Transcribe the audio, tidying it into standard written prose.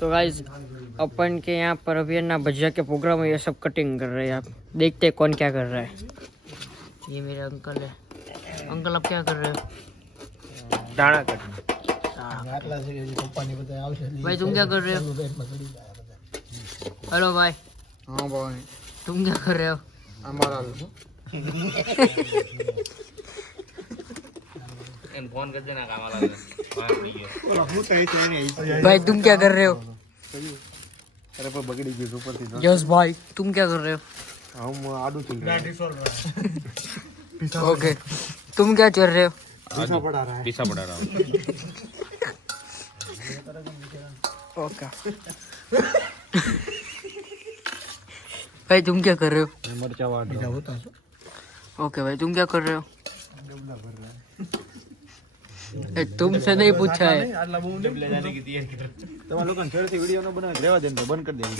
तो गाइस अपन के यहाँ पर अभी ना भजिया के प्रोग्राम है, ये सब कटिंग कर रहे हैं। आप देखते हैं कौन क्या कर रहा है। ये मेरे अंकल है। अंकल आप क्या कर रहे हो? दाना कटिंग। भाई तुम क्या कर रहे हो? हेलो भाई। हाँ भाई तुम क्या कर रहे हो? हमारा फोन कर देना काम वाला भाई तुम क्या कर रहे हो? अरे पर बगड़ी की ऊपर थी यस भाई तुम क्या कर रहे हो? हम आडू चल रहे हैं। ओके तुम क्या चल रहे हो? पीछा पड़ा रहा है। पीछा पड़ा रहा हूँ। ओके भाई तुम क्या कर रहे हो? मरचा वाट रहा होता है। ओके भाई तुम क्या कर रहे हो? तुमसे नहीं पूछा है। ले जाने की तैयारी कर। तुम्हारे लोगों ने फिर से वीडियो न बना लेवा देने बंद कर देंगे।